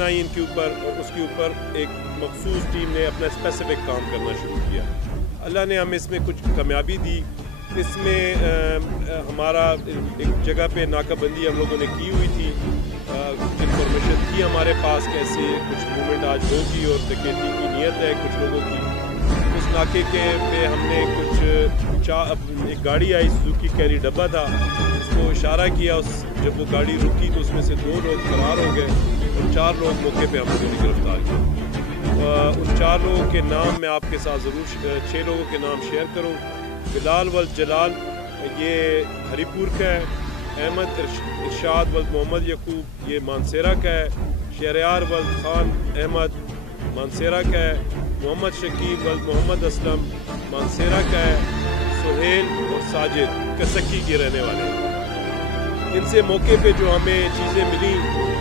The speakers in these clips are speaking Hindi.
बनाई इनके ऊपर और उसके ऊपर एक मखसूस टीम ने अपना स्पेसिफिक काम करना शुरू किया। अल्लाह ने हमें इसमें कुछ कामयाबी दी। इसमें हमारा एक जगह पे नाकाबंदी हम लोगों ने की हुई थी। कुछ इन्फॉर्मेशन थी हमारे पास कैसे कुछ मूवमेंट आज होगी और डकैती की नीयत है कुछ लोगों की। उस नाके के पे हमने कुछ एक गाड़ी आई सुजुकी कैरी डब्बा था, उसको इशारा किया। जब वो गाड़ी रुकी तो उसमें से 2 लोग फरार हो गए और 4 लोग मौके पे हम लोगों ने गिरफ्तार किया। उन 4 लोगों के नाम मैं आपके साथ ज़रूर 6 लोगों के नाम शेयर करूँ। बिलाल वल्द जलाल ये हरीपुर का है, अहमद इरशाद वल्द मोहम्मद यकूब ये मानसेरा का है, शहरयार वल्द खान अहमद मानसेरा का है, मोहम्मद शकील वल्द मोहम्मद असलम मानसेरा का है, सुहेल और साजिद कसक्की के रहने वाले हैं। इनसे मौके पे जो हमें चीज़ें मिली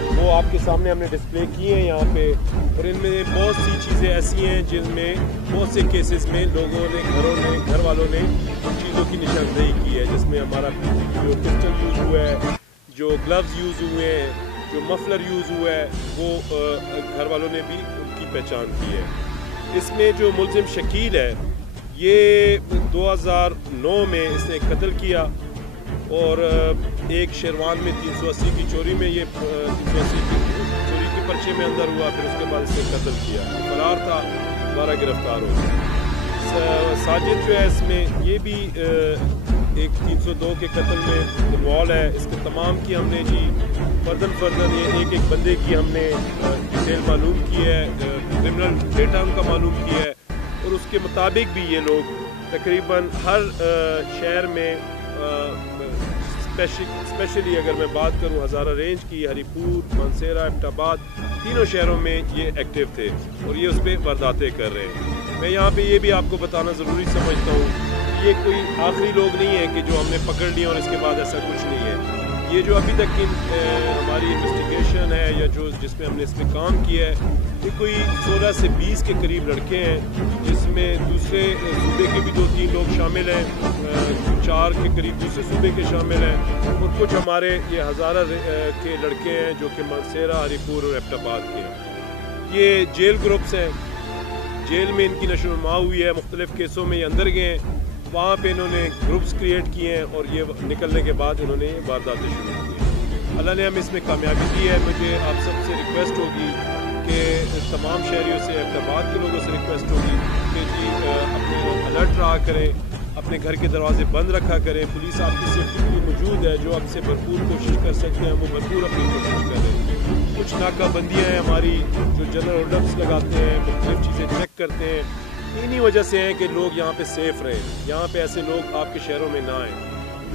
वो आपके सामने हमने डिस्प्ले की हैं यहाँ पे, और इनमें बहुत सी चीज़ें ऐसी हैं जिनमें बहुत से केसेस में लोगों ने घर वालों ने उन चीज़ों की निशानदेही की है, जिसमें हमारा जो पिस्टल यूज़ हुआ है, जो ग्लव्स यूज़ हुए हैं, जो मफलर यूज़ हुआ है, वो घर वालों ने भी उनकी पहचान की है। इसमें जो मुलजिम शकील है ये 2009 में इसने कत्ल किया और एक शेरवान में 380 की चोरी में ये 380 की चोरी के पर्चे में अंदर हुआ, फिर उसके बाद इसने कत्ल किया। फरार था, दोबारा गिरफ्तार हो गया। साजिद जो है इसमें ये भी एक 302 के कत्ल में इन्वॉल्व है। इसके तमाम की हमने जी फर्दन ये एक बंदे की हमने डिटेल मालूम की है, क्रिमिनल डेटा उनका मालूम किया है, और उसके मुताबिक भी ये लोग तकरीबन हर शहर में स्पेशली अगर मैं बात करूं हज़ारा रेंज की, हरीपुर, मानसेरा, एबटाबाद, तीनों शहरों में ये एक्टिव थे और ये उस पर वारदातें कर रहे हैं। मैं यहाँ पे ये भी आपको बताना ज़रूरी समझता हूँ, ये कोई आखिरी लोग नहीं है कि जो हमने पकड़ लिया और इसके बाद ऐसा कुछ नहीं है। ये जो अभी तक की हमारी इन्वेस्टिगेशन है या जो जिसमें हमने इसमें काम किया है, ये कोई 16 से 20 के करीब लड़के हैं, जिसमें दूसरे सूबे के भी 2-3 लोग शामिल हैं, 4 के करीब दूसरे सूबे के शामिल हैं, और कुछ हमारे ये हज़ारा के लड़के हैं जो कि मानसेरा, हरीपुर और एबटाबाद के हैं। ये जेल ग्रुप्स हैं, जेल में इनकी नशोनुमा हुई है, मुख्तलिफ़ केसों में ये अंदर गए हैं, वहाँ पे इन्होंने ग्रुप्स क्रिएट किए हैं और ये निकलने के बाद इन्होंने वारदातें शुरू की हैं। अल्लाह ने हमें इसमें कामयाबी दी है। मुझे आप सबसे रिक्वेस्ट होगी कि तमाम शहरियों से, एबटाबाद के लोगों से रिक्वेस्ट होगी कि जी अपने अलर्ट रहा करें, अपने घर के दरवाजे बंद रखा करें। पुलिस आपकी सेफ्टी के लिए मौजूद है, जो आपसे भरपूर कोशिश कर सकते हैं वो भरपूर अपनी कोशिश करें। कुछ नाकाबंदियाँ हैं हमारी, जो जनरल होल्डअप्स लगाते हैं, मुख्तलिफ चीज़ें चेक करते हैं, इन्हीं वजह से है कि लोग यहाँ पे सेफ़ रहें, यहाँ पे ऐसे लोग आपके शहरों में ना आएँ।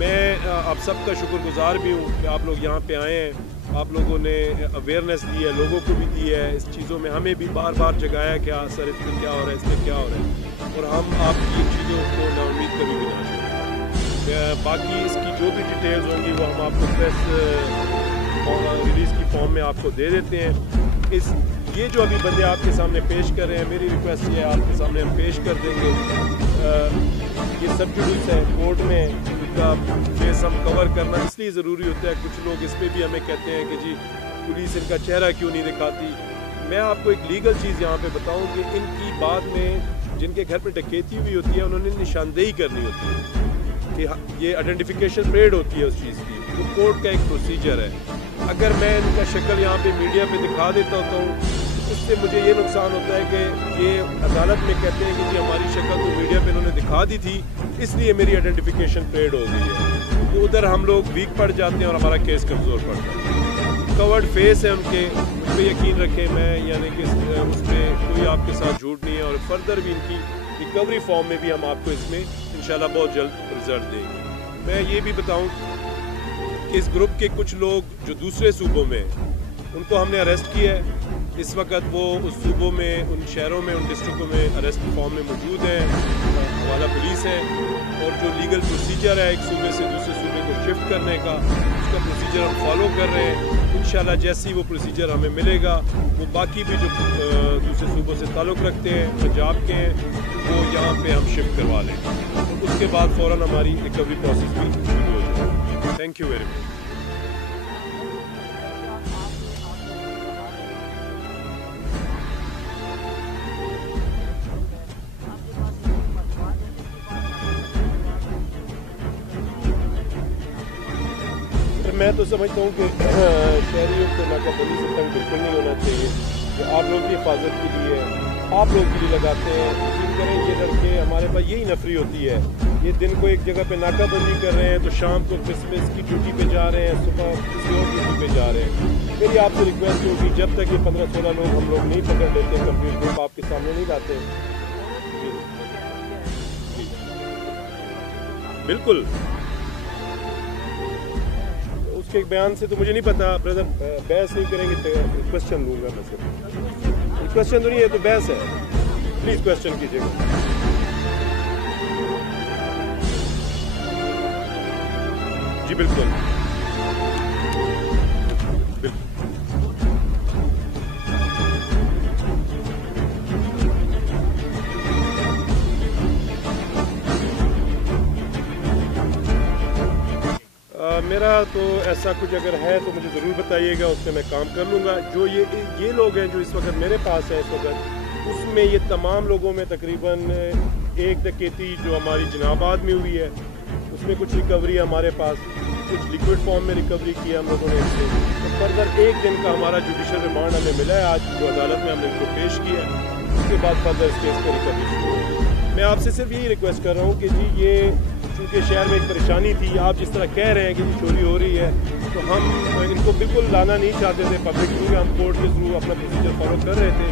मैं आप सबका शुक्रगुजार भी हूँ कि आप लोग यहाँ पे आए हैं, आप लोगों ने अवेयरनेस दी है, लोगों को भी दी है इस चीज़ों में, हमें भी बार बार जगाया कि हाँ सर इसमें क्या हो रहा है, इसमें क्या हो रहा है, और हम आपकी इन चीज़ों को नाउम्मीद कभी भी ना छोड़ें। बाकी इसकी जो भी डिटेल्स होंगी वो हम आपको प्रेस रिलीज़ की फॉर्म में आपको दे देते हैं। ये जो अभी बंदे आपके सामने पेश कर रहे हैं, मेरी रिक्वेस्ट ये है आपके सामने हम पेश कर देंगे। ये सब जुडिस है कोर्ट में, उनका फेस हम कवर करना इसलिए ज़रूरी होता है। कुछ लोग इस पर भी हमें कहते हैं कि जी पुलिस इनका चेहरा क्यों नहीं दिखाती। मैं आपको एक लीगल चीज़ यहाँ पे बताऊँ कि इनकी बाद में जिनके घर पर डकैती हुई होती है उन्होंने निशानदेही करनी होती है कि ये आइडेंटिफिकेशन परेड होती है उस चीज़ की, वो कोर्ट का एक प्रोसीजर है। अगर मैं इनका शक्ल यहाँ पे मीडिया पे दिखा देता होता हूँ, उससे मुझे ये नुकसान होता है कि ये अदालत में कहते हैं कि जी हमारी शक्ल तो मीडिया पे इन्होंने दिखा दी थी, इसलिए मेरी आइडेंटिफिकेशन परेड हो गई है, तो उधर हम लोग वीक पड़ जाते हैं और हमारा केस कमज़ोर पड़ता है। कवर्ड फेस है उनके, उस पर यकीन रखें, मैं यानी कि उस पर कोई आपके साथ झूठ नहीं है, और फर्दर भी इनकी रिकवरी फॉर्म में भी हम आपको इसमें इंशाल्लाह बहुत जल्द रिजल्ट देंगे। मैं ये भी बताऊँ कि इस ग्रुप के कुछ लोग जो दूसरे सूबों में उनको हमने अरेस्ट किया है। इस वक्त वो उस सूबों में, उन शहरों में, उन डिस्ट्रिक्टों में अरेस्ट फॉर्म में मौजूद है, हवाला पुलिस है, और जो लीगल प्रोसीजर है एक सूबे से दूसरे सूबे को शिफ्ट करने का, उसका प्रोसीजर हम फॉलो कर रहे हैं। इंशाल्लाह जैसे ही वो प्रोसीजर हमें मिलेगा, वो बाकी भी जो दूसरे सूबों से ताल्लुक़ रखते हैं, पंजाब के हैं, वो यहाँ पे हम शिफ्ट करवा लेंगे, और उसके बाद फ़ौरन हमारी रिकवरी प्रोसेस भी शुरू हो जाएगी। Thank you very much. मैं तो समझता हूँ कि शहरियों को नाकाबंदी से तंग बिल्कुल नहीं होना चाहिए। कि आप लोग की हिफाजत के लिए, आप लोग के लिए लगाते हैं। यकीन करें ये लड़के, हमारे पास यही नफरी होती है। ये दिन को एक जगह पे नाकाबंदी कर रहे हैं तो शाम को क्रिसमस की ड्यूटी पे जा रहे हैं, सुबह किसी और ड्यूटी पे जा रहे हैं। मेरी आपसे रिक्वेस्ट होगी, जब तक ये 15-16 लोग हम लोग नहीं पकड़ लेते, कंप्लीट ग्रुप आपके सामने नहीं लाते। बिल्कुल, उसके एक बयान से तो मुझे नहीं पता ब्रदर, बहस नहीं करेंगे तो क्वेश्चन लूँगा मैं सिर्फ। क्वेश्चन तो नहीं है, तो बहस है। प्लीज़ क्वेश्चन कीजिएगा। जी बिल्कुल, मेरा तो ऐसा कुछ अगर है तो मुझे ज़रूर बताइएगा, उससे मैं काम कर लूँगा। जो ये लोग हैं जो इस वक्त मेरे पास है इस वक्त, उसमें ये तमाम लोगों में तकरीबन एक डकैती जो हमारी जनाबाद में हुई है उसमें कुछ रिकवरी है हमारे पास, कुछ लिक्विड फॉर्म में रिकवरी की है हम लोगों ने इससे। तो फर्दर एक दिन का हमारा जुडिशल रिमांड हमें मिला है आज, जो अदालत में हमने इनको पेश किया है। उसके बाद फर्दर इस केस पर रिकवरी शुरू होगी। मैं आपसे सिर्फ यही रिक्वेस्ट कर रहा हूँ कि जी ये चूँकि शहर में एक परेशानी थी, आप जिस तरह कह रहे हैं कि जी चोरी हो रही है, तो हम इनको बिल्कुल लाना नहीं चाहते थे पब्लिक, क्योंकि हम कोर्ट के थ्रू अपना प्रोसीजर फॉलो कर रहे थे।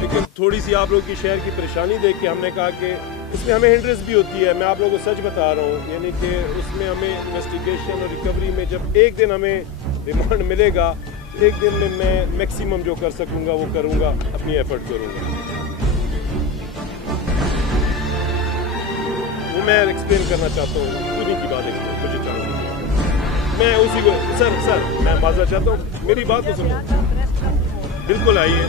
लेकिन थोड़ी सी आप लोग की शहर की परेशानी देख के हमने कहा कि इसमें हमें हिंड्रेंस भी होती है। मैं आप लोगों को सच बता रहा हूँ, यानी कि उसमें हमें इन्वेस्टिगेशन और रिकवरी में जब एक दिन हमें रिमांड मिलेगा, एक दिन में मैं मैक्सिमम जो कर सकूँगा वो करूँगा, अपनी एफर्ट करूँगा। वो मैं एक्सप्लेन करना चाहता हूँ, खुद ही की बात एक्सप्लेन मुझे चाहूँगी मैं उसी को। सर मैं माजरा चाहता हूँ, मेरी बात तो सुनो। बिल्कुल आइए,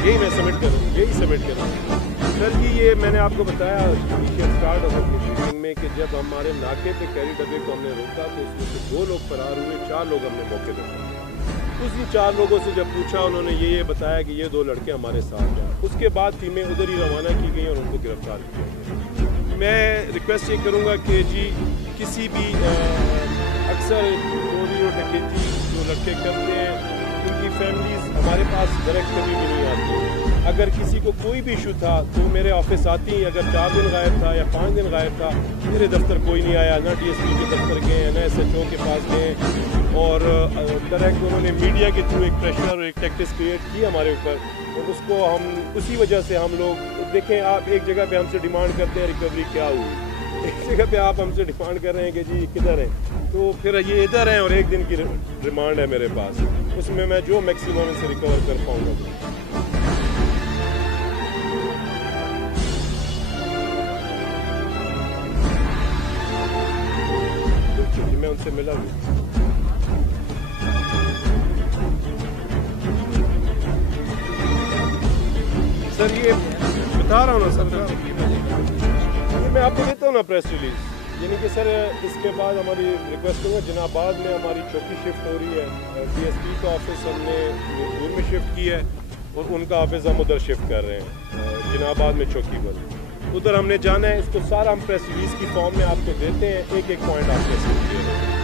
यही मैं सबमिट करूँ, यही सबमिट करूँ। सर जी ये मैंने आपको बताया स्टार्ट ऑफ अपनी ब्रीफिंग में कि जब हमारे नाके पे कैरी डब्बे को हमने रोका तो उसमें से 2 लोग फरार हुए, 4 लोग हमने मौके पर पकड़े। उस दिन 4 लोगों से जब पूछा, उन्होंने ये बताया कि ये 2 लड़के हमारे साथ हैं। उसके बाद टीमें उधर ही रवाना की गई और उनको गिरफ्तार किया गया। मैं रिक्वेस्ट ये करूँगा कि जी किसी भी अक्सर चोरी और डकैती जो लड़के करते हैं उनकी फैमिलीज हमारे पास डायरेक्ट कभी भी नहीं आती। अगर किसी को कोई भी इशू था तो मेरे ऑफिस आती, अगर 4 दिन गायब था या 5 दिन गायब था, मेरे दफ्तर कोई नहीं आया, ना डीएसपी के दफ्तर गए, ना SHO के पास गए। और डायरेक्ट उन्होंने मीडिया के थ्रू एक प्रेशर और एक टैक्टिक्स क्रिएट की हमारे ऊपर, और उसको हम उसी वजह से हम लोग देखें। आप एक जगह पे हमसे डिमांड करते हैं रिकवरी क्या हुई, एक जगह पे आप हमसे डिमांड कर रहे हैं कि जी किधर है, तो फिर ये इधर है और एक दिन की रिमांड है मेरे पास, उसमें मैं जो मैक्सिमम इनसे रिकवर कर पाऊंगा। बिल्कुल, मैं उनसे मिला भी। सर ये बता रहा हूँ ना सर, मैं आपको देता हूँ ना प्रेस रिलीज, यानी कि सर इसके बाद हमारी रिक्वेस्ट करूँगा, जनाबाद में हमारी चौकी शिफ्ट हो रही है, DSP का ऑफिस हमने दूर में शिफ्ट की है और उनका ऑफिस हम उधर शिफ्ट कर रहे हैं जनाबाद में चौकी पर, उधर हमने जाना है। इसको सारा हम प्रेस रिलीज की फॉर्म में आपको देते हैं, एक एक पॉइंट आपको